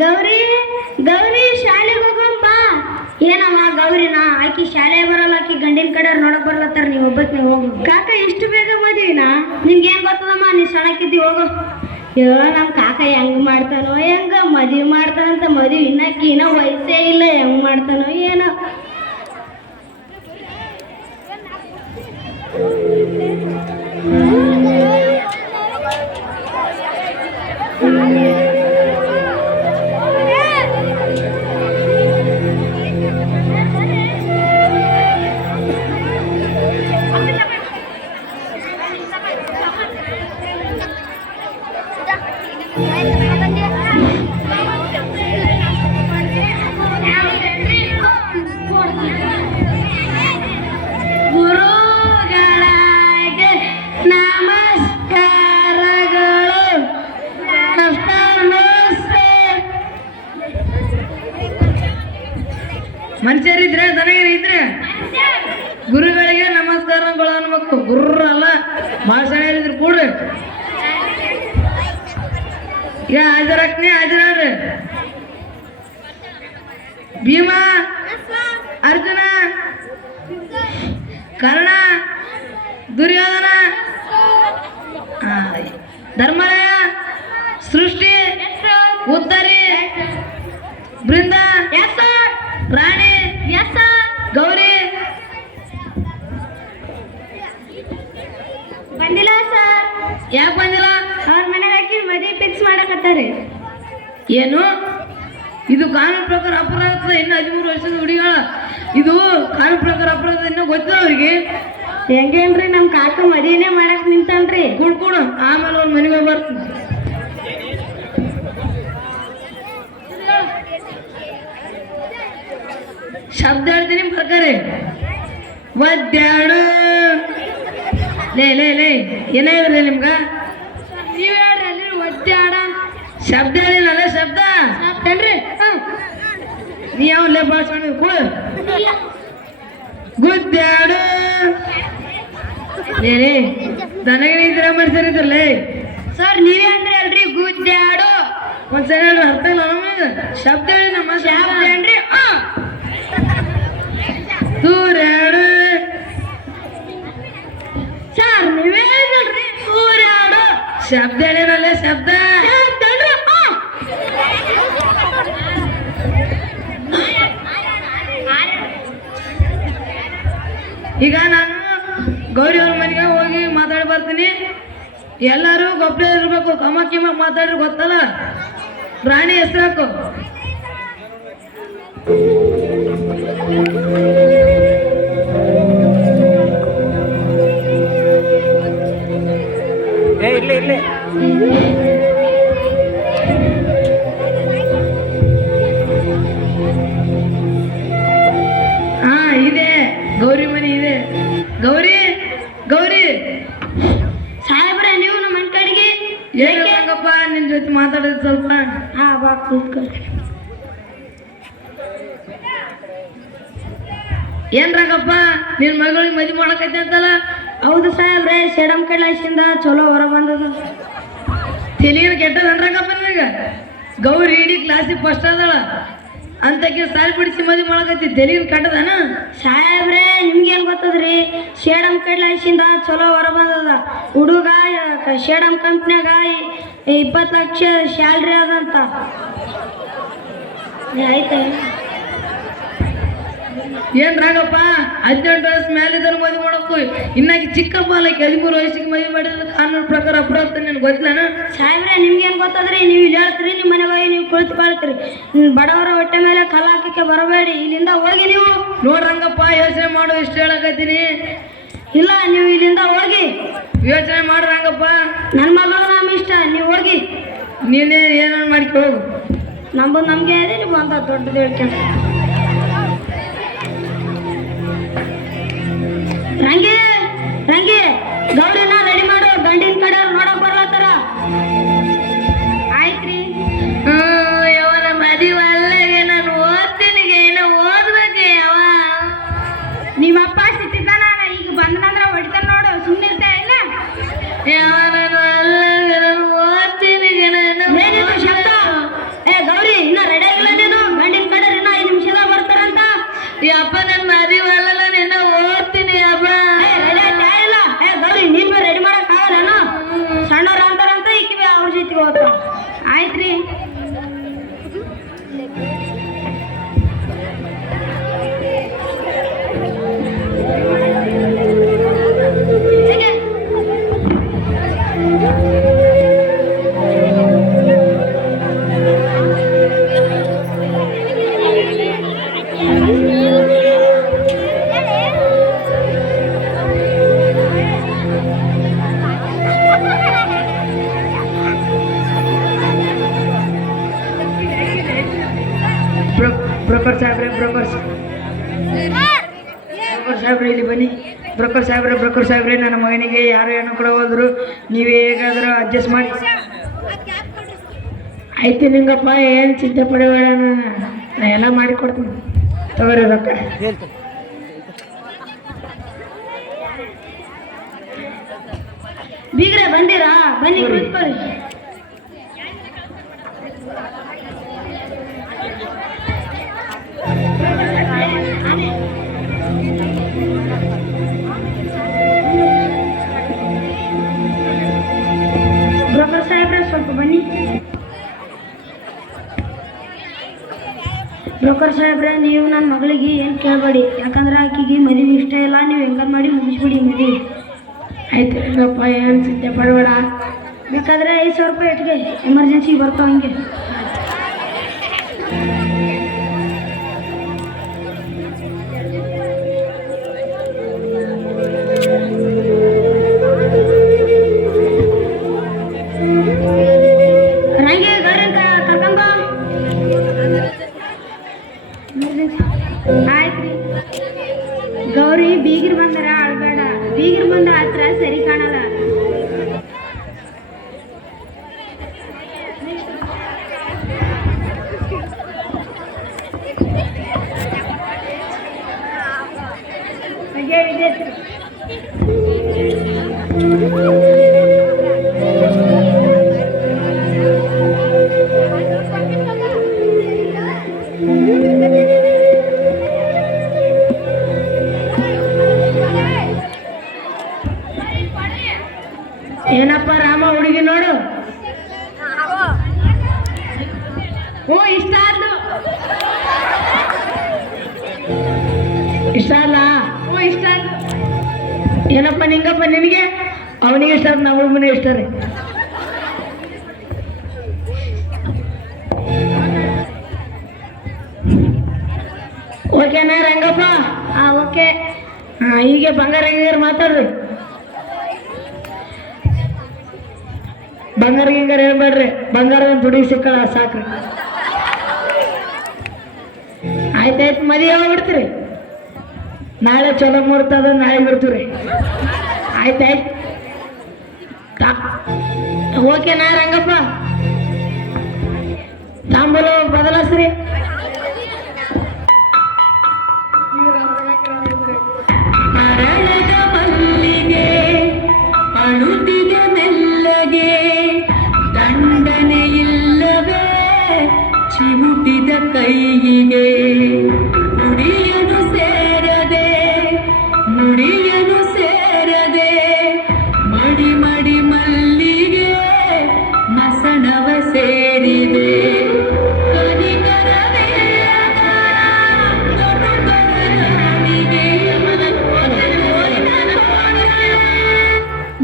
ಗೌರಿ ಗೌರಿ ಶಾಲೆಗೆ ಹೋಗಂಪ. ಏನಮ್ಮ ಗೌರಿನಾ ಆಕಿ ಶಾಲೆ ಬರಲ್ಲ, ಆಕಿ ಗಂಡಿನ ಕಡೆ ನೋಡಕ್ ಬರ್ಲತ್ತಾರ, ನೀವು ಒಬ್ಬಕ್ ನೀವು ಹೋಗು. ಕಾಕ ಇಷ್ಟು ಬೇಗ ಮದುವಿನಾ? ನಿನ್ಗೇನ್ ಗೊತ್ತದಮ್ಮ, ನೀ ಸಣ್ಣಕ್ಕಿದ್ದಿ ಹೋಗು. ಅಯ್ಯೋ ನಮ್ಮ ಕಾಕ ಹೆಂಗ್ ಮಾಡ್ತಾನೋ ಹೆಂಗ ಮದುವೆ ಮಾಡ್ತಾನಂತ, ಮದುವೆ ಇನ್ನೂ ವಯಸ್ಸೇ ಇಲ್ಲ, ಹೆಂಗ್ ಮಾಡ್ತಾನೋ ಏನೋ. ಮನುಷ್ಯರಿದ್ರೆ ದನಗಿರಿದ್ರೆ ಗುರುಗಳಿಗೆ ನಮಸ್ಕಾರಗಳು ಅನ್ಬೇಕು. ಗುರು ಅಲ್ಲ, ಭಾಷಣಿದ್ರು ಕೂಡ್ರಿ. ಈಗ ಹಾಜರಾಗ್ತೀನಿ, ಹಾಜರಾಡ್ರಿ. ಭೀಮ, ಅರ್ಜುನ, ಕರ್ಣ, ದುರ್ಯೋಧನ, ಧರ್ಮರಾಯ, ಸೃಷ್ಟಿ, ಉತ್ತರಿ, ಬೃಂದ, ರಾಣಿ, ಗೌರಿ. ಬಂದಿಲ್ಲ ಸರ್. ಯಾಕೆ ಬಂದಿಲ್ಲ? ಅವ್ರ ಮನೆಗೆ ಹಾಕಿ ಮದುವೆ ಫಿಕ್ಸ್ ಮಾಡಕತ್ತಾರೆ. ಏನು ಇದು ಕಾನೂನು ಪ್ರಕಾರ ಅಪರಾಧ? ಇನ್ನು 13 ವರ್ಷದ ಹುಡುಗಿಗಳ ಇದು ಕಾನೂನು ಪ್ರಕಾರ ಅಪರಾಧ ಇನ್ನೂ ಗೊತ್ತಿಲ್ಲ ಅವ್ರಿಗೆ. ಹೆಂಗೇನ್ರಿ ನಮ್ಮ ಕಾಕ ಮದುವೆನೇ ಮಾಡಕ್ ನಿಂತನ್ರಿ. ಕೂಡು ಆಮೇಲೆ ಅವ್ರ ಮನೆಗೆ ಬರ್ತೀನಿ. ಶಬ್ದ ಹೇಳ್ತೀನಿ ಬರ್ತಾರೆ. ಒದ್ದಾಡು ಲೇ ಲೇ ಲೇ ಏನಾಗಿರಲಿ ನಿಮ್ಗ? ನೀವ್ ಹೇಳ್ರಿ ಒದ್ದಾಡ ಶಬ್ದ ಹೇಳಿಲ್ಲ, ಶಬ್ದ ಹೇಳ್ರಿ. ನೀ ಅವಲ್ಲೇ ಭಾಷಣ ಕೂಡ ಗುದ್ದಾಡು ಲೇ ಲೇ ದನಗಿರಿ ಇದ್ರೆ ಮನುಷ್ಯರಿದ್ರಲ್ಲೇ. ಸರ್ ನೀವೇ ಅಂದ್ರೆ ಅಲ್ರಿ ಗುದ್ದಾಡು. ಒಂದ್ಸರಿ ಅರ್ಥ ಇಲ್ಲ ನಮಗೆ. ಶಬ್ದ ಹೇಳಿ ನಮ್ಮ ಶಬ್ದ ಏನ್ರಿ? ಸೂರ್ಯಾಡು. ಸರ್ ನೀವೇ ಹೇಳ್ರಿ ಸೂರ್ಯಾಡು. ಶಬ್ದ ಹೇಳಿರಲ್ಲ, ಶಬ್ದ. ಈಗ ನಾನು ಗೌರಿ ಅವ್ರ ಮನೆಗೆ ಹೋಗಿ ಮಾತಾಡಿ ಬರ್ತೀನಿ. ಎಲ್ಲರೂ ಗೊಬ್ಬರ ಇರ್ಬೇಕು, ಕಮಕ್ ಕಿಮಕ್ ಮಾತಾಡ್ರಿ ಗೊತ್ತಲ್ಲ. ರಾಣಿ ಹೆಸರು ಹಾಕು. ಇರ್ಲಿ ಹಾ ಇದೆ, ಗೌರಿ ಮನೆ ಇದೆ. ಗೌರಿ ಗೌರಿ ಸಾಹೇಬ್ರೆ ನೀವು ನಮ್ಮ ಮನೆ ಕಡೆಗೆ ಹೇಗಪ್ಪ ನಿನ್ ಜೊತೆ ಮಾತಾಡೋದು ಸ್ವಲ್ಪ. ಹಾ ಬಾ ಕೂತ್ಕೊಳ್ಳಿ. ಏನ್ ರಂಗಪ್ಪ ನಿನ್ ಮಗಳಿಗೆ ಮದುವೆ ಮಾಡಕೈತೆ ಅಂತಲ್ಲ? ಹೌದು ಸಾಹೇಬ್ರೆ, ಸೇಡಂ ಕೈಲಾಶಿಂದ ಚಲೋ ಹೊರ ಬಂದದ. ತೆಲಿಗಿನ ಕೆಟ್ಟದ ರಂಗಪ್ಪ ನಿನಗ? ಗೌರಿ ಇಡೀ ಕ್ಲಾಸಿಗೆ ಫಸ್ಟ್ ಆದಳ ಅಂತಕ್ಕೆ ಸಾಲಿ ಬಿಡಿಸಿ ಮದುವೆ ಮಾಡಕೈತಿ, ತೆಲಿಗಿನ ಕೆಟ್ಟದನ? ಸಾಹೇಬ್ರೆ ನಿಮ್ಗೇನ್ ಗೊತ್ತದ್ರಿ, ಸೇಡಂ ಕೈಲಾಶಿಂದ ಚಲೋ ಹೊರ ಬಂದದ. ಹುಡುಗ ಸೇಡಂ ಕಂಪ್ನ್ಯಾಗ 20 ಲಕ್ಷ ಸ್ಯಾಲ್ರಿ ಅದಂತ. ಆಯ್ತಾ? ಏನ್ ರಂಗಪ್ಪ 18 ವರ್ಷ ಮೇಲಿದ್ದನು ಮದುವೆ ಮಾಡಬೇಕು, ಇನ್ನಾಗಿ ಚಿಕ್ಕಪ್ಪ ಅಲ್ಲಕ್ಕೆ 13 ವಯಸ್ಸಿಗೆ ಮದುವೆ ಮಾಡಿದ್ರೆ ಕಾನೂನು ಪ್ರಕಾರ ಅಪರಾಧ. ನನ್ಗೆ ಗೊತ್ತಿಲ್ಲ ಸಾಹೇಬ್ರೆ, ನಿಮ್ಗೇನ್ ಗೊತ್ತದ್ರಿ, ನೀವು ಇಲ್ಲಿ ಹೇಳ್ತೀರಿ, ನಿಮ್ಮ ಮನೆಗೆ ಹೋಗಿ ನೀವು ಕುಳಿತುಕೊಳ್ತೀರಿ. ಬಡವರ ಹೊಟ್ಟೆ ಮೇಲೆ ಕಲ್ಲು ಹಾಕಕ್ಕೆ ಬರಬೇಡಿ, ಇಲ್ಲಿಂದ ಹೋಗಿ ನೀವು. ನೋಡ್ರಂಗಪ್ಪ ಯೋಚನೆ ಮಾಡು, ಇಷ್ಟು ಹೇಳಕತ್ತೀನಿ. ಇಲ್ಲ ನೀವು ಇಲ್ಲಿಂದ ಹೋಗಿ ಯೋಚನೆ ಮಾಡ್ರಂಗಪ್ಪ. ನನ್ನ ಮಗಳು ನಮ್ಮ ಇಷ್ಟ, ನೀವು ಹೋಗಿ. ನೀನೇ ಏನಾರು ಮಾಡ್ಕೊ ಹೋಗು. ನಮ್ಗೆ ಅದೇ ನೀವು ಅಂತ ದೊಡ್ಡದು ಹೇಳ್ಕೊಂಡ. ರಂಗಿ ರಂಗಿ ಗೌರಿನ ರೆಡಿ ಮಾಡು, ಗಂಡಿನ ಕಡೆ ನೋಡಕ್ ಬರ್ಲತ್ತಾರ. ಆಯ್ತ್ರಿ. ಯಾವನ ಮದುವೆ ಅಲ್ಲಗೆ ನಾನು ಓದ್ತೀನಿ, ಏನೋ ಓದ್ಬೇಕು. ನಿಮ್ಮ ಅಪ್ಪ ಸಿಟ್ಟಿದ್ದಾನ, ಈಗ ಬಂದನಂದ್ರ ಹೊಡಿತಾನ ನೋಡು, ಸುಮ್ಮನಿರ್ತಾ ಇಲ್ಲ. ಯಾವನ ಅಲ್ಲಗೆ ನಾನು ಓದ್ತೀನಿ. ಶಬ್ದ. ಏ ಗೌರಿ, ಹೋಗ್ತ ಆಯ್ತ್ರಿ. ಬ್ರೋಕರ್ ಸಾಹೇಬ್ರೆ ಇಲ್ಲಿ ಬನ್ನಿ. ಬ್ರೋಕರ್ ಸಾಹೇಬ್ರೆ ನನ್ನ ಮಗನಿಗೆ ಯಾರು ಹೆಣ್ಣು ಕೂಡ ಹೋದ್ರು, ನೀವೇ ಹೇಗಾದರೂ ಅಡ್ಜಸ್ಟ್ ಮಾಡಿ. ಆಯ್ತು ನಿಂಗಪ್ಪ, ಏನು ಚಿಂತೆ ಪಡಬೇಡ, ನಾ ಎಲ್ಲ ಮಾಡಿಕೊಡ್ತೀನಿ, ತಗೋರಿ ರೊಕ್ಕ. ಬೀಗ್ರೆ ಬಂದಿರಾ? ಬನ್ನಿ ಕೂತ್ಕೊಳ್ಳಿ. ಬ್ರೋಕರ್ ಸಾಹೇಬ್ರೆ ಸ್ವಲ್ಪ ಬನ್ನಿ. ಬ್ರೋಕರ್ ಸಾಹೇಬ್ರೆ, ನೀವು ನನ್ನ ಮಗಳಿಗೆ ಏನು ಕೇಳಬೇಡಿ, ಯಾಕಂದ್ರೆ ಆಕಿಗೆ ಮದುವೆ ಇಷ್ಟ ಇಲ್ಲ. ನೀವು ಹೆಂಗಾರು ಮಾಡಿ ಮುಗಿಸ್ಬಿಡಿ ಮದುವೆ. ಆಯ್ತು ರಂಗಪ್ಪ, ಏನು ಚಿಂತೆ ಪಡಬೇಡ. ಬೇಕಾದ್ರೆ 5,000 ರೂಪಾಯಿ ಇಟ್ಗೆ, ಎಮರ್ಜೆನ್ಸಿ ಬರ್ತಾವ ಹಂಗೆ. ರಂಗಿ ಗಾಡಿ ಕರ್ಕೊಂಬ. ಆಯ್ತ್ರಿ. ಗೌರಿ ಬೀಗಿರ್ ಬಂದಾರ, ಅಳ್ಬೇಡ. ಬೀಗಿರ್ ಬಂದ ಹತ್ರ ಸರಿ ಕಾಣಲ್ಲ. ಏನಪ್ಪ ರಾಮ, ಹುಡುಗಿ ನೋಡು. ಓ, ಇಷ್ಟ ಆದ್ಲು. ಇಷ್ಟ ಅಲ್ಲ? ಓ, ಇಷ್ಟ ಆದ್ಲು. ಏನಪ್ಪ ನಿಂಗಪ್ಪ, ನಿನಗೆ? ಅವನಿಗೆ ಇಷ್ಟ ಆದ, ನಮ್ಮ ಹುಡುಗನಿಗೆ ಇಷ್ಟ ರೀ. ಓಕೆನಾ ರಂಗಪ್ಪ? ಓಕೆ. ಹೀಗೆ ಬಂಗಾರ ಹೆಂಗಾರು ಮಾತಾಡ್ರಿ. ಬಂಗಾರ ಹಿಂಗಾರ ಹೇಳ್ಬೇಡ್ರಿ, ಬಂಗಾರದ ದುಡಿ ಸಿಕ್ಕಲ್ಲ ಸಾಕ್ರಿ. ಆಯ್ತಾಯ್ತು, ಮದುವೆ ಯಾವಾಗ ಬಿಡ್ತೀರಿ? ನಾಳೆ ಚಲೋ ಮುಹೂರ್ತ ಅದ, ನಾಳೆ ಬಿಡ್ತೀವಿ. ಆಯ್ತಾಯ್ತು, ಓಕೆನಾ ರಂಗಪ್ಪ? ತಾಂಬೂಲ ಬದಲಾಸ್ರಿ. ಅರಳದ ಮಲ್ಲಿಗೆ ಅಳುತ್ತಿದೆ ಮೆಲ್ಲಗೆ, ದಂಡನೆ ಇಲ್ಲವೇ ಚಿಮುಟಿದ ಕೈಗೆ, ನುಡಿಯನು ಸೇರದೆ ನುಡಿಯನು ಸೇರದೆ, ಮಡಿ ಮಡಿ ಮಲ್ಲಿಗೆ ಮಸಣವ ಸೇರಿದೆ.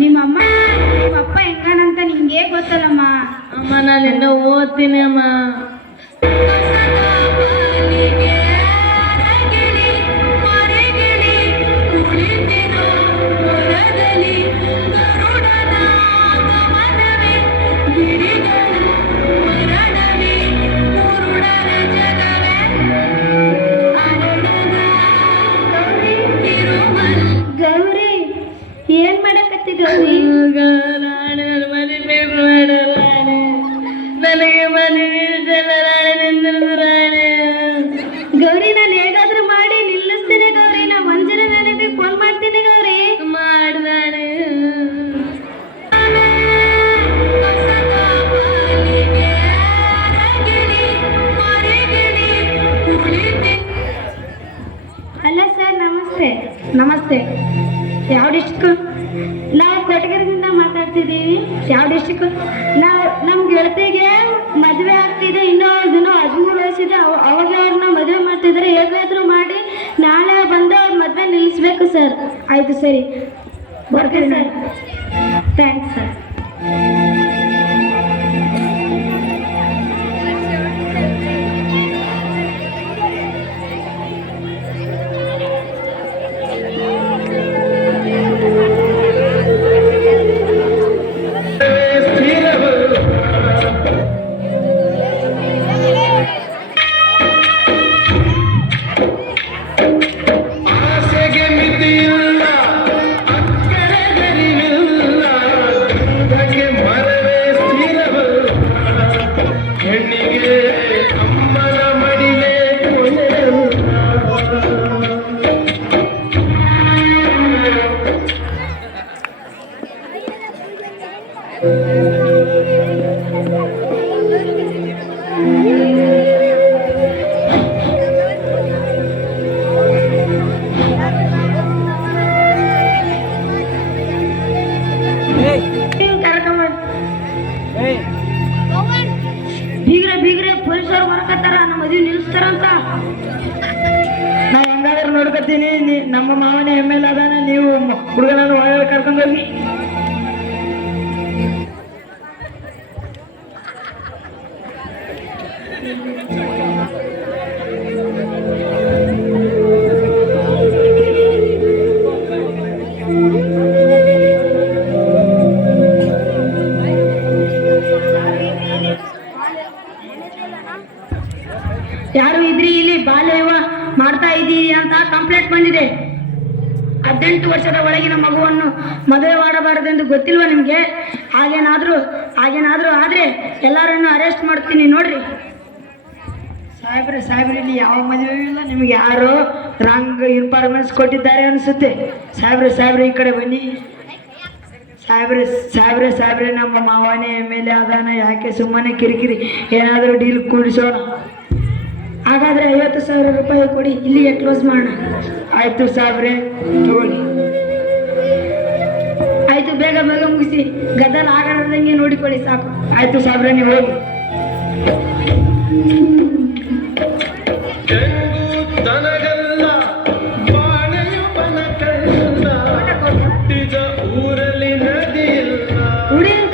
ನಿಮ್ಮಮ್ಮ ನಿಮ್ಮಪ್ಪ ಹೆಂಗನಂತ ನಿಂಗೆ ಗೊತ್ತಲ್ಲಮ್ಮ. ಅಮ್ಮ, ನಾನು ಇನ್ನೂ ಓದ್ತೀನಿ ಅಮ್ಮ. ಗೌರಿ, ಏನ್ ಮಾಡಕತ್ತಿ ಗೌರಿ? ನನಗೆ ಮದುವೆ ಗೌರಿ, ನಾನು ಹೇಗಾದ್ರೂ ಮಾಡಿ ನಿಲ್ಲಿಸ್ತೀನಿ ಗೌರಿ. ನಾ ಮಂಜುನ ನನಗೆ ಫೋನ್ ಮಾಡ್ತೀನಿ ಗೌರಿ. ಮಾಡ್ದಾನೆ. ಅಲ್ಲ ಸರ್, ನಮಸ್ತೆ. ನಮಸ್ತೆ. ಯಾವ ಡಿಸ್ಟ್ರಿಕ್ಟ್? ನಾವು ಕೊಟಗೆರೆಯಿಂದ ಮಾತಾಡ್ತಿದ್ದೀವಿ. ಯಾವ ಡಿಸ್ಟ್ರಿಕ್ಟ್? ನಾವು ನಮ್ಗೆ ಗೆಳತಿಗೆ ಮದುವೆ ಆಗ್ತಿದೆ, ಇನ್ನೂ 13 ವಯಸ್ಸಿದೆ. ಅವಾಗ ಅವ್ರನ್ನ ಮದುವೆ ಮಾಡ್ತಿದ್ದಾರೆ. ಹೇಗಾದರೂ ಮಾಡಿ ನಾಳೆ ಬಂದು ಅವ್ರ ಮದುವೆ ನಿಲ್ಲಿಸ್ಬೇಕು ಸರ್. ಆಯಿತು ಸರಿ, ಬರ್ತೀನಿ ಸರ್. Thanks sir. ಬೀಗ್ರೆ ಪೊಲೀಸರು ಬರಕತ್ತಾರ, ನಮ್ಮ ಮದುವೆ ನಿಲ್ಲಿಸ್ತಾರಂತ. ನಾ ಹೆಂಗಾದ್ರೂ ನೋಡ್ಕೊತೀನಿ. ನಮ್ಮ ಮಾವನೇ ML ಅದಾನ, ನೀವು ಹುಡುಗನನ್ನು ಒಳ್ಳೆ ಕರ್ಕೊಂಡೋಗಿ. ಯಾರು ಇದ್ರಿ ಇಲ್ಲಿ? ಬಾಲ್ಯ ವಿವಾಹ ಮಾಡ್ತಾ ಇದ್ದೀರಿ ಅಂತ ಕಂಪ್ಲೇಂಟ್ ಬಂದಿದೆ. 18 ವರ್ಷದ ಒಳಗಿನ ಮಗುವನ್ನು ಮದುವೆ ಮಾಡಬಾರದೆಂದು ಗೊತ್ತಿಲ್ವಾ ನಿಮಗೆ? ಹಾಗೇನಾದ್ರೂ ಆದ್ರೆ ಎಲ್ಲರನ್ನು ಅರೆಸ್ಟ್ ಮಾಡ್ತೀನಿ ನೋಡ್ರಿ. ಸಾಹೇಬ್ರೆ ಇಲ್ಲಿ ಯಾವ ಮದುವೆ ಇಲ್ಲ. ನಿಮ್ಗೆ ಯಾರೋ ರಾಂಗ್ ಇನ್ಫಾರ್ಮೆನ್ಸ್ ಕೊಟ್ಟಿದ್ದಾರೆ ಅನಿಸುತ್ತೆ. ಸಾಹೇಬ್ರೆ ಈ ಕಡೆ ಬನ್ನಿ. ಸಾಹೇಬ್ರೆ ನಮ್ಮ ಮಾವನೇ ML ಅದಾನ, ಯಾಕೆ ಸುಮ್ಮನೆ ಕಿರಿಕಿರಿ? ಏನಾದರೂ ಡೀಲ್ ಕೂಡಿಸೋಣ. ಹಾಗಾದ್ರೆ 50,000 ರೂಪಾಯಿ ಕೊಡಿ, ಇಲ್ಲಿಗೆ ಕ್ಲೋಸ್ ಮಾಡೋಣ. ಆಯ್ತು ಸಾಹೇಬ್ರೆ, ತಗೊಳ್ಳಿ. ಆಯ್ತು, ಬೇಗ ಮುಗಿಸಿ. ಗದ್ದಲ ಆಗದಂಗೆ ನೋಡಿಕೊಳ್ಳಿ, ಸಾಕು. ಆಯ್ತು ಸಾಹೇಬ್ರೆ, ನೀವು ಹೋಗಿ. ಹುಡುಗಿನ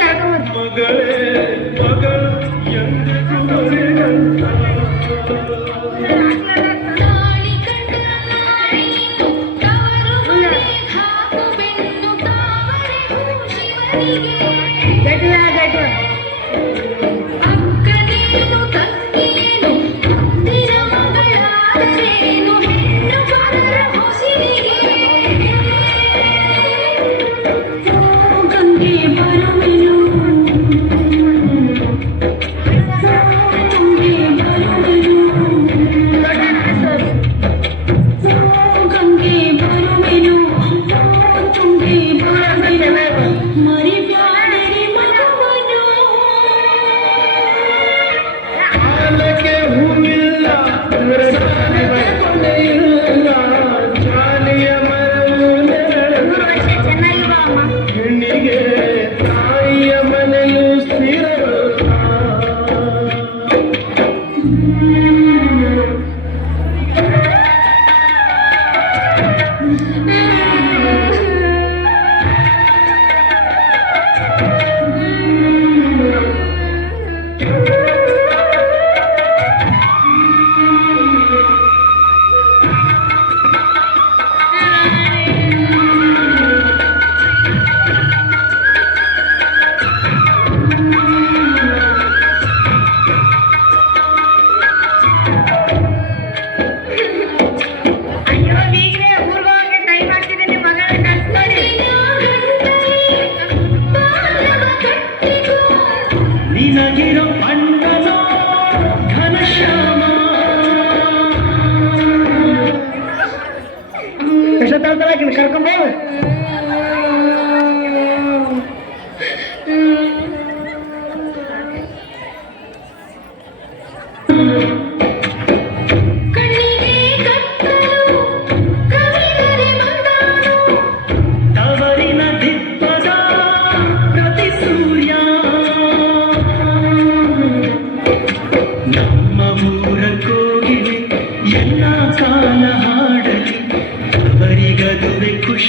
ಕರ್ಕೊಂಡು ಕರ್ಕೊಂಬೋದು.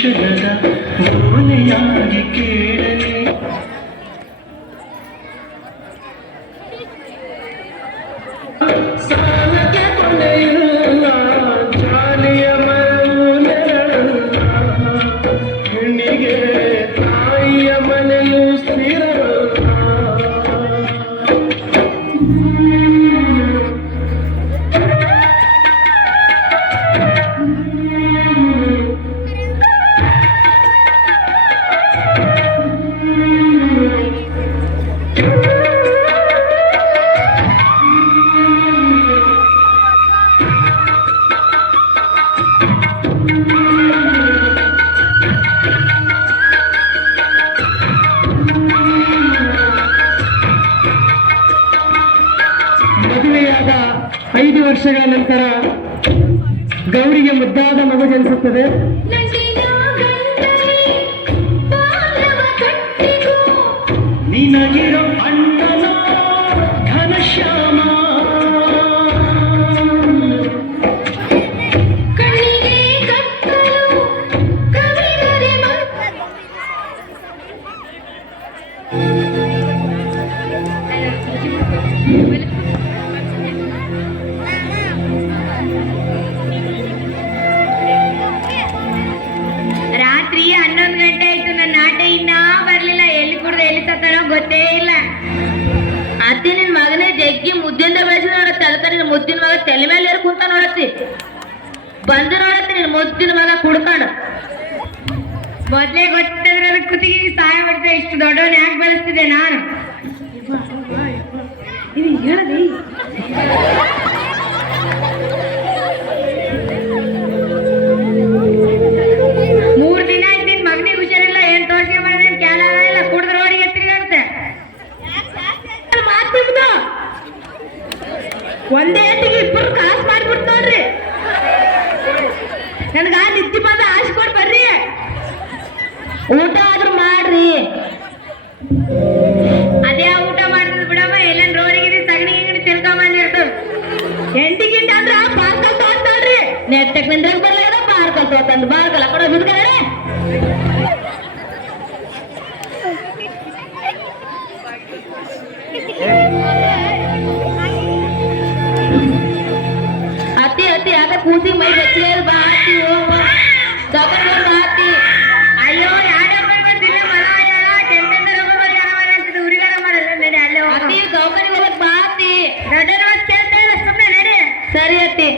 ಅಕ್ಷರದ ಓಲೆಯಾಗಿ ಕೇಳಲಿ ಸಾಲಕ್ಕೆ ಕೊನೆಯಿಲ್ಲ ಜಾಲಿಯ ಮರವು ನೆರಳಲ್ಲ ಹೆಣ್ಣಿಗೆ ತಾಯಿಯ ಮನೆಯು ಸ್ಥಿರವಲ್ಲ ಮದುವೆಯಾದ 5 ವರ್ಷಗಳ ನಂತರ ಗೌರಿಗೆ ಮುದ್ದಾದ ಮಗು ಜನಿಸುತ್ತದೆ. ನಿನಗಿರೋ ಅಣ್ಣನ ಘನಶ್ಯಾಮ ರಾತ್ರಿ 11 ಗಂಟೆ ಆಯ್ತು, ನನ್ನ ಆಟ ಇನ್ನ ಬರ್ಲಿಲ್ಲ. ಎಲ್ಲಿ ಕುಡ್ದು ಎಲ್ಲಿ ಸತ್ತಾನೋ ಗೊತ್ತೇ ಇಲ್ಲ. ಅತ್ತೆ ನಿನ್ ಮಗನೇ ಜಗ್ಗಿ ಮುದ್ದಿಂದ ಬೆಳೆಸಿ ನೋಡತ್ತೆ. ಅದಕ್ಕೆ ನಿನ್ ಮುದ್ದಿನ ಮಗ ತಲೆ ಮೇಲೆ ಏರ್ ಕುಂತ ನೋಡತ್ತಿ. ಬಂದು ನೋಡತ್ತೆ ನಿನ್ ಮುದ್ದಿನ ಮಗ ಕುಡ್ಕೊಂಡು. ಮೊದ್ಲೇ ಗೊತ್ತಾದ್ರೆ ಅದಕ್ಕೆ ಕುತ್ತಿಗೆ ಸಹಾಯ ಮಾಡ್ತೇವೆ. ಇಷ್ಟು ದೊಡ್ಡವನ್ನ ಯಾಕೆ ಬೆಳೆಸ್ತಿದ್ದೆ ನಾನು? ಇದು ಹೇಳದಿ 3 ದಿನ ಆಯ್ತು ನಿನ್ ಮಗನಿಗೆ ಹುಷಾರಿಲ್ಲ. ಏನ್ ತೋರ್ಸ್ಕೊಂಡ್ ಬಂದೇನ್ ಕ್ಯಾಲ ಇಲ್ಲ. ಕುಡ್ದು ರೋಡಿಗೆ ತಿರುಗಾಡುತ್ತೆ. ಮಾತು ನಿಮ್ದು ಒಂದೇ ಏಟಿಗೆ ಇಬ್ಬರು ಕಾಸು ಮಾಡ್ಬಿಟ್ಟು ನೋಡ್ರಿ. ನನ್ಗ ನಿದ್ದೆ ಬಂದ ಆಶೆ ಕೊಡ್ ಬರ್ರಿ. ಊಟ ಆದ್ರೂ ಮಾಡ್ರಿ. ಅದೇ ಊಟ ಮಾಡಿದ್ ಬಿಡಮ್ಮ. ಎಲ್ಲೇನ್ ರೋಡಿಗೆ ಸಗಣಿ ಗಿಗಣಿ ತಿನ್ಕೊಂಬಂದಿರ್ತದ. ಎಂಟಿ ಗಿಂಟ ಅಂದ್ರ ಪಾರ್ಕಲ್ ತೋರ್ತಾಳ್ರಿ. ನೆಟ್ಟಕ್ ನಿಂದ್ರಾಗ ಬರ್ಲಾಗ ಪಾರ್ಕಲ್ ತೋತಂದ್ ಬಾರ್ಕಲ್ ಅಕಡೆ ಬಿದ್ದರೆ ಅತಿ ಅತಿ ಆಗ ಕೂಸಿ ಮೈ ಬೆಚ್ಚಗೆ ಬಾತಿ ತಗೊಂಡು ಬಾತಿ. ಅಯ್ಯೋ ಯಾಡ ಬರ್ಬಂದಿಲ್ಲ ಮನ ಕೆಂಪೆಂದ ರೋಗ ಬರಿ ಅಂತಿದ್ದು ಉರಿಗಾರ ಮಾಡಲ್ಲ. ನಡಿ ಅಲ್ಲೇ ಅತಿ ದೌಕನಿ ಹೋಗಕ್ ಬಾತಿ. ದೊಡ್ಡ ಕೇಳ್ತಾ ಇಲ್ಲ, ಸುಮ್ಮನೆ ನಡಿ. ಸರಿ ಅತ್ತಿ.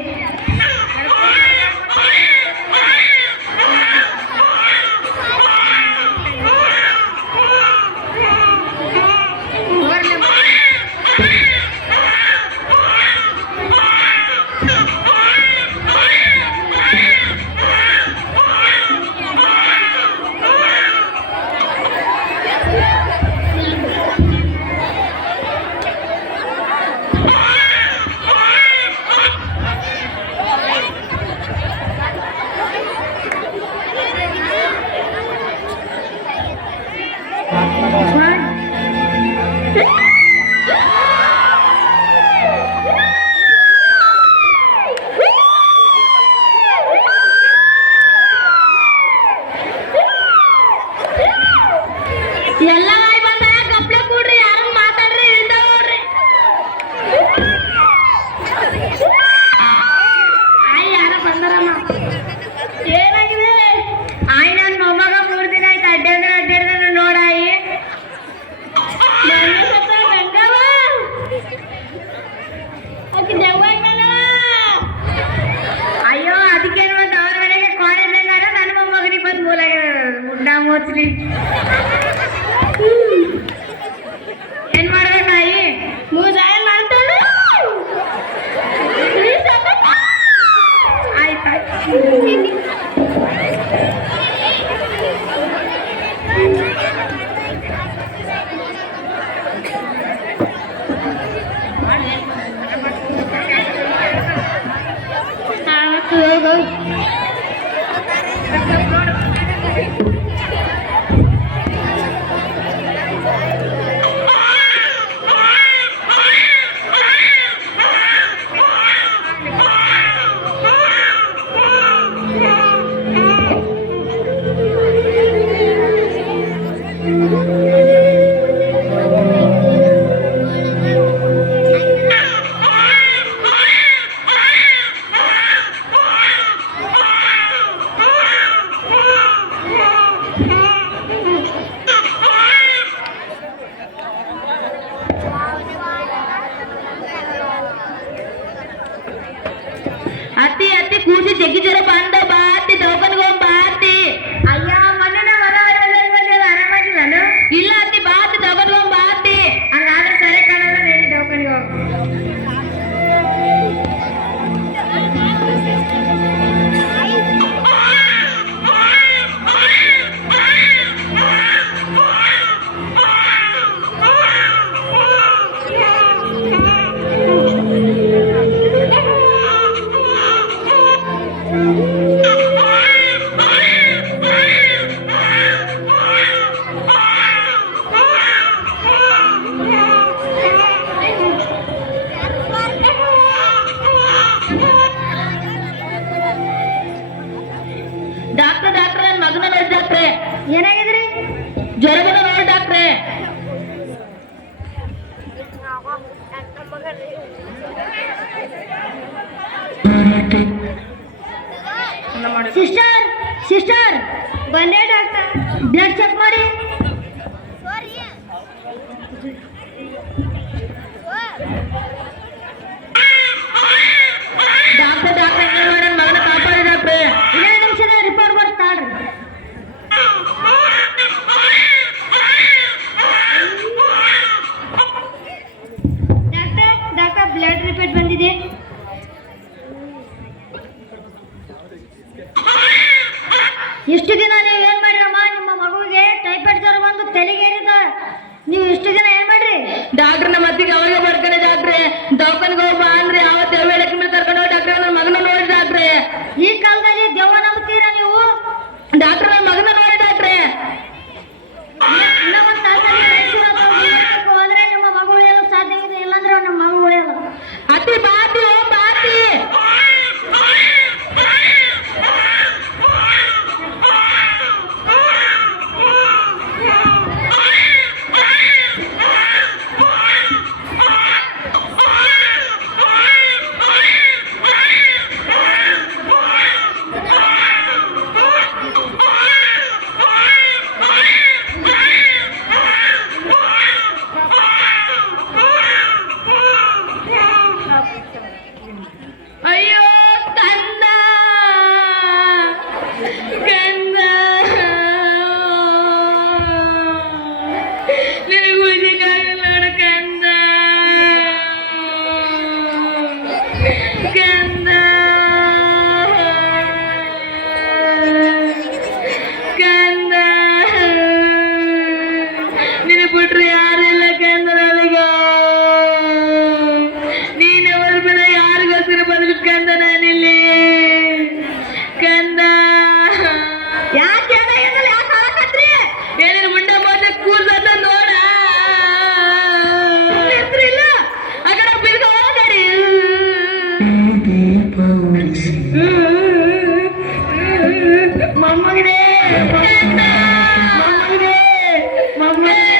ಸಿಸ್ಟರ್ ಸಿಸ್ಟರ್ ಬಂದೆ ಡಾಕ್ಟರ್ ಬ್ಲಡ್ ಚೆಕ್ ಮಾಡಿ ಡಾಕ್ಟರ್ ಡಾಕ್ಟರ್ ಏನು ಮಾಡಿ ಮಗನ ಕಾಪಾಡಿ ಡಾಕ್ಟ್ರೆ. 2 ನಿಮಿಷದ ರಿಪೋರ್ಟ್ ಬರ್ತಾಳ್ರಿ. ಡಾಕ್ಟರ್ ಬ್ಲಡ್ ರಿಪೋರ್ಟ್ ಬಂದಿದೆ. ಎಷ್ಟು ದಿನ ನೀವು ಏನ್ ಮಾಡಿರಮ್ಮ? ನಿಮ್ಮ ಮಗುವಿಗೆ ಟೈಫಾಯ್ಡ್ ಜ್ವರ ಬಂದು ತಲೆಗೇರಿದ. ನೀವು ಎಷ್ಟು ದಿನ ಏನ್ ಮಾಡ್ರಿ? ಡಾಕ್ಟರ್ ನಮ್ಮ ಅತ್ತಿಗೆ ಅವಾಗ ಬರ್ತಾನೆ ಡಾಕ್ಟ್ರೆ. ದವಾಖಾನೆಗೆ ಹೋಗ್ಬಾ ಅಂದ್ರೆ ಅವತ್ತು ಹೇಳಕ್ಕೆ ಮೇಲೆ ಕರ್ಕೊಂಡು ಹೋಗಿ ಡಾಕ್ಟ್ರೆ ನನ್ನ ಮಗನ ನೋಡಿ ಡಾಕ್ಟ್ರೆ. ಈ ಕಾಲದಲ್ಲಿ ದೆವ್ವ ನಂಬ್ತೀರಾ ನೀವು? ಡಾಕ್ಟ್ರ್ ನನ್ನ ಮಗನ ನೋಡಿ ಡಾಕ್ಟ್ರೆ. ಇನ್ನೊಂದು ತಾಸಲ್ಲಿ ರಾಯಚೂರು ಅಥವಾ ಗುಲ್ಬರ್ಗಕ್ಕೆ ಹೋದ್ರೆ ನಿಮ್ಮ ಮಗು ಉಳಿಯಲು ಸಾಧ್ಯ ಇದೆ, ಇಲ್ಲಾಂದ್ರೆ ನಮ್ಮ ಮಗು ಉಳಿಯಲ್ಲ. ಅತ್ತಿ ಬಾತಿ ಓ ಬಾತಿ. ಅಯ್ಯೋ ಕಂದ ಕಂದ ನಿನಗೆ ಉಳಿದಕ್ಕಾಗಲ್ಲ ನೋಡು ಕಂದ ಕಂದ ಕಂದ ನಿನಗೆ ಬಿಟ್ರೆ ಯಾರಿಲ್ಲ ಕಂದ ನನಗೆ. ನೀನು ಹೊರಬಿಡ ಯಾರಿಗೋಸ್ಕರ ಬದಲು ಕಂದ ನಾನಿಲ್ಲಿ ಕಂದ. ಯಾಕೆ ಹಾಕತ್ರಿ? ಏನೇನು ಮುಂಡ ಮೊದಲು ಕೂರ್ಸತ್ತ ನೋಡ ಇಲ್ಲ ಆ ಕಡೆ ಬಿರ್ಗ ಹೋಗಡಿ. ಮೊಮ್ಮಗನೇ ಮೊಮ್ಮಗನೇ ಮೊಮ್ಮಗನೇ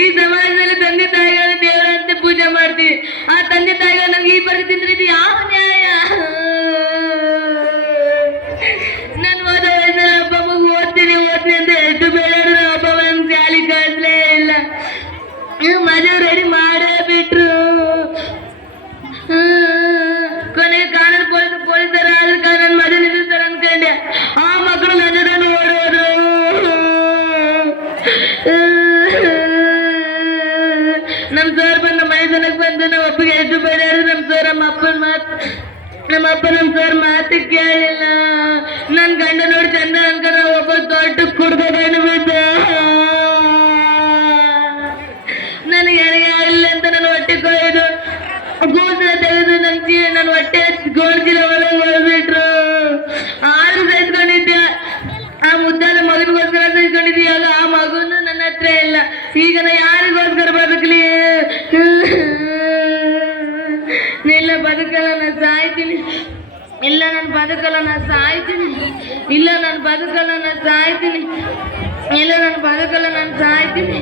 ಈ ಸಮಾಜದಲ್ಲಿ ತಂದೆ ತಾಯಿಗಳ ದೇವರಂತೆ ಪೂಜೆ ಮಾಡ್ತೀವಿ. ಆ ತಂದೆ ತಾಯಿಗಳು ನಂಗೆ ಈ ಪರಿಸ್ಥಿತಿ ಇದು ಯಾವ ನ್ಯಾಯ? ನಾನು ಓದೋ ವಯಸ್ಸಲ್ಲಿ ಹಬ್ಬ ಮಗು ಓದ್ತೀನಿ ಅಂತ ಎಷ್ಟು ಬೇಡ ಹಬ್ಬ ಒಂದು ಶಾಲಿ ಕಳಿಸ್ಲೇ ಇಲ್ಲ. ಮದುವೆ ರೆಡಿ ಮಾಡೇ ಬಿಟ್ರು. ಕೊನೆಗೆ ಕಾನೂನು ಪೊಲೀಸರ ಆದ್ರೆ ನನ್ನ ಮದುವೆ ನಿಲ್ಲಿಸ್ತಾರೆ ಅನ್ಕೊಂಡೆ. ಆ ಮಕ್ಕಳು ನನ್ನ ಓಡೋದು. ನಮ್ ಸರ್ ಬಂದು ಮೈದಾನಕ್ಕೆ ಬಂದು ನಮ್ಮ ಅಪ್ಪಗೆ ಎಷ್ಟು ಬೇಡ ನಮ್ ಸರ್ ನಮ್ಮ ಅಪ್ಪ ನಮ್ ಸರ್ ಮಾತು ಕೇಳಿಲ್ಲ. ನನ್ ಗಂಡ ನೋಡಿ ಚಂದ ಅನ್ಕೊಂಡ ಒಬ್ಬ ದೊಡ್ಡ ಕುಡ್ದು ಗಂಡು ಬಿದ್ದ. ನನಗೆ ಎಣಗೆ ಆಗಲಿಲ್ಲ ಅಂತ ನಾನು ಹೊಟ್ಟೆ ಕೊಯ್ದು ಗೂಸಲ ತೆಗೆದು ನನ್ನ ಹೊಟ್ಟೆ ಗೋಡ್ಸಿಲ ಒಳಗೆ ಹೊಡೆದ್ಬಿಟ್ರು. ಆದ್ರೂ ಸಹಿಸ್ಕೊಂಡಿದ್ದೆ. ಆ ಮುದ್ದಾದ ಮಗನಿಗೋಸ್ಕರ ಸಹಿಸ್ಕೊಂಡಿದ್ವಿ. ಆಗ ಆ ಮಗುನು ನನ್ನ ಹತ್ರ ಇಲ್ಲ. ಈಗ ನಾ ಯಾರಿಗೋಸ್ಕರ ಬದುಕಲಿ? ಇಲ್ಲ ಬದುಕಲ್ಲ, ನಾನು ಸಾಯ್ತೀನಿ. ಇಲ್ಲ ನಾನು ಬದುಕಲ್ಲ, ನಾನು ಸಾಯ್ತೀನಿ. ಇಲ್ಲ ನಾನು ಬದುಕಲ್ಲ, ನಾನು ಸಾಯ್ತೀನಿ. ಇಲ್ಲ ನಾನು ಬದುಕಲ್ಲ, ನಾನು ಸಾಯ್ತೀನಿ.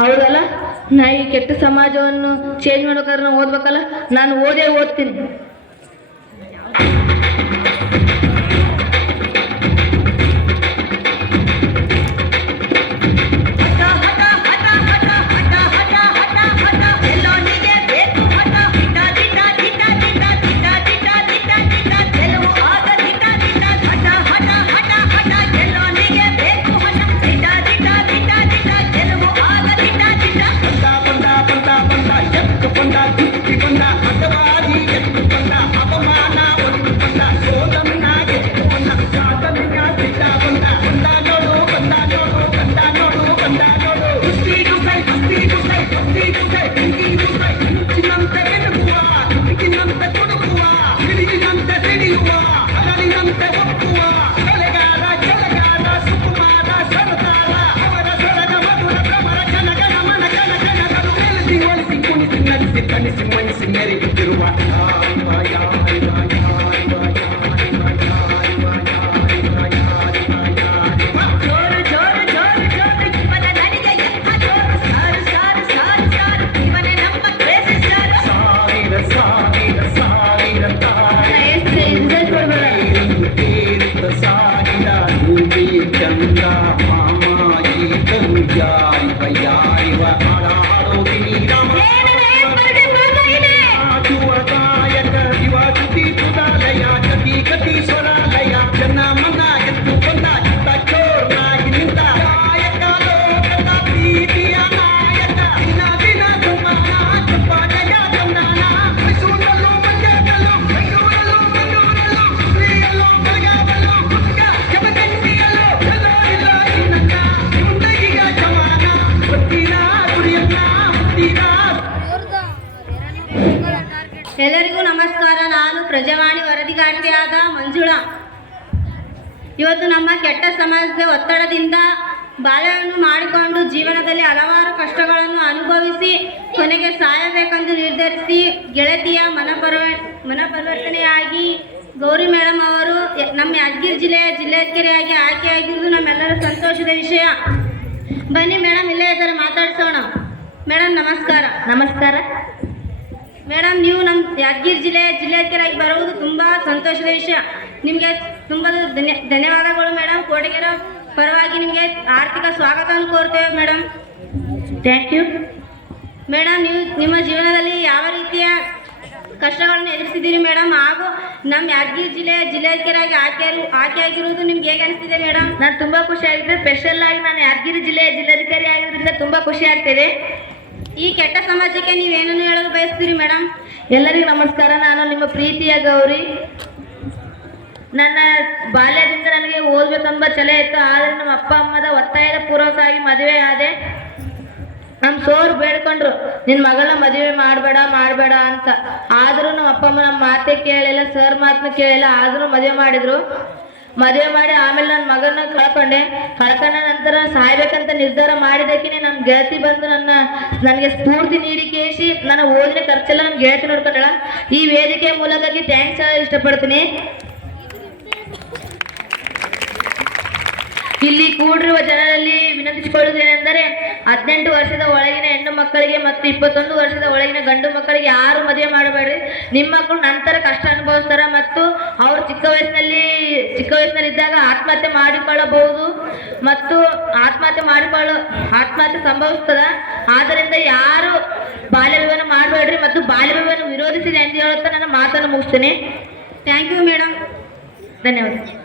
ಹೌದಲ್ಲ, ನಾ ಈ ಕೆಟ್ಟ ಸಮಾಜವನ್ನು ಚೇಂಜ್ ಮಾಡ್ಬೇಕಾದ್ರೆ ನಾನು ಓದ್ಬೇಕಲ್ಲ, ನಾನು ಓದ್ತೀನಿ. ಎಲ್ಲರಿಗೂ ನಮಸ್ಕಾರ. ನಾನು ಪ್ರಜಾವಾಣಿ ವರದಿಗಾರ್ತಿಯಾದ ಮಂಜುಳಾ. ಇವತ್ತು ನಮ್ಮ ಕೆಟ್ಟ ಸಮಾಜದ ಒತ್ತಡದಿಂದ ಬಾಲ್ಯವನ್ನು ಮಾಡಿಕೊಂಡು ಜೀವನದಲ್ಲಿ ಹಲವಾರು ಕಷ್ಟಗಳನ್ನು ಅನುಭವಿಸಿ ಕೊನೆಗೆ ಸಾಯಬೇಕೆಂದು ನಿರ್ಧರಿಸಿ ಗೆಳತಿಯ ಮನಪರಿವರ್ತನೆಯಾಗಿ ಗೌರಿ ಮೇಡಮ್ ಅವರು ನಮ್ಮ ಯಾದಗಿರಿ ಜಿಲ್ಲೆಯ ಜಿಲ್ಲಾಧಿಕಾರಿಯಾಗಿ ಆಯ್ಕೆಯಾಗಿರುವುದು ನಮ್ಮೆಲ್ಲರ ಸಂತೋಷದ ವಿಷಯ. ಬನ್ನಿ ಮೇಡಮ್, ಇಲ್ಲೇ ಇದ್ದಾರೆ, ಮಾತಾಡಿಸೋಣ. ಮೇಡಮ್ ನಮಸ್ಕಾರ. ನಮಸ್ಕಾರ ಮೇಡಮ್, ನೀವು ನಮ್ಮ ಯಾದಗಿರಿ ಜಿಲ್ಲಾಧಿಕಾರಿಯಾಗಿ ಬರುವುದು ತುಂಬ ಸಂತೋಷದ ವಿಷಯ. ನಿಮಗೆ ತುಂಬ ಧನ್ಯವಾದಗಳು ಮೇಡಮ್. ಕೋಟಗೆರ ಪರವಾಗಿ ನಿಮಗೆ ಆರ್ಥಿಕ ಸ್ವಾಗತವನ್ನು ಕೋರ್ತೇವೆ ಮೇಡಮ್. Thank you madam. ನೀವು ನಿಮ್ಮ ಜೀವನದಲ್ಲಿ ಯಾವ ರೀತಿಯ ಕಷ್ಟಗಳನ್ನು ಎದುರಿಸಿದ್ದೀರಿ ಮೇಡಮ್, ಹಾಗೂ ನಮ್ಮ ಯಾದಗಿರಿ ಜಿಲ್ಲಾಧಿಕಾರಿಯಾಗಿ ಆಯ್ಕೆಯಾಗಿರುವುದು ನಿಮ್ಗೆ ಹೇಗೆ ಅನಿಸ್ತಿದೆ ಮೇಡಮ್? ನಾನು ತುಂಬ ಖುಷಿ ಆಗಿದೆ. ಸ್ಪೆಷಲ್ ಆಗಿ ನಾನು ಯಾದಗಿರಿ ಜಿಲ್ಲಾಧಿಕಾರಿ ಆಗಿರೋದ್ರಿಂದ ತುಂಬ ಖುಷಿ ಆಗ್ತಿದೆ. ಈ ಕೆಟ್ಟ ಸಮಾಜಕ್ಕೆ ನೀವೇನನ್ನು ಹೇಳಲು ಬಯಸ್ತೀರಿ ಮೇಡಮ್? ಎಲ್ಲರಿಗೂ ನಮಸ್ಕಾರ. ನಾನು ನಿಮ್ಮ ಪ್ರೀತಿಯ ಗೌರಿ. ನನ್ನ ಬಾಲ್ಯದಿಂದ ನನಗೆ ಓದಬೇಕೆಂಬ ಛಲ ಇತ್ತು. ಆದರೆ ನಮ್ಮ ಅಪ್ಪ ಅಮ್ಮದ ಒತ್ತಾಯದ ಪೂರ್ವಕವಾಗಿ ಮದುವೆ ಆದೆ. ನಮ್ಮ ಸೋರು ಬೇಡ್ಕೊಂಡ್ರು, ನಿನ್ನ ಮಗಳನ್ನ ಮದುವೆ ಮಾಡಬೇಡ ಅಂತ. ಆದರೂ ನಮ್ಮ ಅಪ್ಪ ಅಮ್ಮ ನಮ್ಮ ಮಾತೇ ಕೇಳಲಿಲ್ಲ, ಸರ್ ಮಾತನ್ನ ಕೇಳಿಲ್ಲ. ಆದರೂ ಮದುವೆ ಮಾಡಿದ್ರು. ಮದುವೆ ಮಾಡಿ ಆಮೇಲೆ ನನ್ನ ಮಗನ ಕಳ್ಕೊಂಡ ನಂತರ ಸಾಯ್ಬೇಕಂತ ನಿರ್ಧಾರ ಮಾಡಿದಕ್ಕೆ ನಮ್ಮ ಗೆಳತಿ ಬಂದು ನನಗೆ ಸ್ಫೂರ್ತಿ ನೀಡಿ ಕೇಸಿ ನನ್ನ ಓದಿನ ಖರ್ಚೆಲ್ಲ ನನ್ನ ಗೆಳತಿ ನೋಡ್ಕೊಂಡಳ. ಈ ವೇದಿಕೆ ಮೂಲಕವಾಗಿ ಥ್ಯಾಂಕ್ಸ್ ಇಷ್ಟಪಡ್ತೀನಿ. ಇಲ್ಲಿ ಕೂಡಿರುವ ಜನರಲ್ಲಿ ವಿನಂತಿಸಿಕೊಳ್ಳುವುದೇನೆಂದರೆ 18 ವರ್ಷದ ಒಳಗಿನ ಹೆಣ್ಣು ಮಕ್ಕಳಿಗೆ ಮತ್ತು 21 ವರ್ಷದ ಒಳಗಿನ ಗಂಡು ಮಕ್ಕಳಿಗೆ ಯಾರು ಮದುವೆ ಮಾಡಬೇಡ್ರಿ. ನಿಮ್ಮ ಮಕ್ಕಳು ನಂತರ ಕಷ್ಟ ಅನುಭವಿಸ್ತಾರೆ ಮತ್ತು ಅವರು ಚಿಕ್ಕ ವಯಸ್ಸಿನಲ್ಲಿದ್ದಾಗ ಆತ್ಮಹತ್ಯೆ ಮಾಡಿಕೊಳ್ಳಬಹುದು ಮತ್ತು ಆತ್ಮಹತ್ಯೆ ಸಂಭವಿಸ್ತದ. ಆದ್ದರಿಂದ ಯಾರು ಬಾಲ್ಯ ವಿವಾಹ ಮಾಡಬೇಡ್ರಿ ಮತ್ತು ಬಾಲ್ಯ ವಿವಾಹ ವಿರೋಧಿಸಿದೆ ಎಂದು ಹೇಳುತ್ತಾ ನನ್ನ ಮಾತನ್ನು ಮುಗಿಸ್ತೇನೆ. Thank you madam. ಧನ್ಯವಾದ.